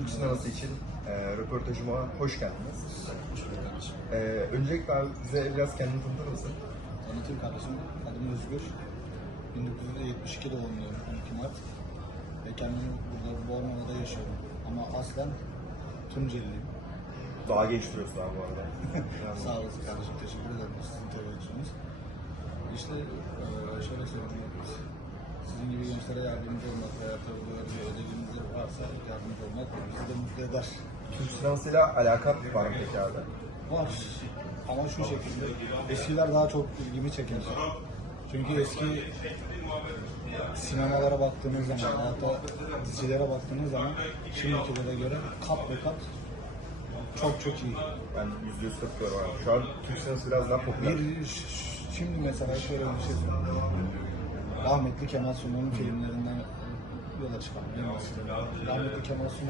Türk sineması için e, röportajıma hoş geldiniz. Hoş bulduk kardeşim. E, öncelikle abi bize biraz kendini tanıtır mısın? Tanıtayım kardeşim. Adım Özgür. 1972 doğumluyum 12 Mart. Ve kendim burada Bornova'da yaşıyorum. Ama aslen Tunceliyim. Daha genç duruyorsun abi bu arada. Yani Sağ olasın kardeşim. Teşekkür ederim sizin teveccühünüz. İşte eee, şöyle söyleyeyim. Sizin gibi gençlere yardımcı olmak veya tabii böyle bir yardımcı olmak bizi de mutlu eder. Türk sinemasıyla alakan var mı peki abi? Var. Ama şu şekilde. Eskiler daha çok ilgimi çeker. Çünkü eski sinemalara baktığınız zaman, hatta dizilere baktığınız zaman şimdikilere göre kat ve kat çok çok iyi. Ben yüzde yüz katılıyorum abi. Şu an Türk sineması biraz daha popüler. Bir şimdi mesela şöyle bir şey söyleyeyim. Rahmetli Kemal Sunal'ın filmlerinden yola çıkan bir nesil. Rahmetli Kemal Sunal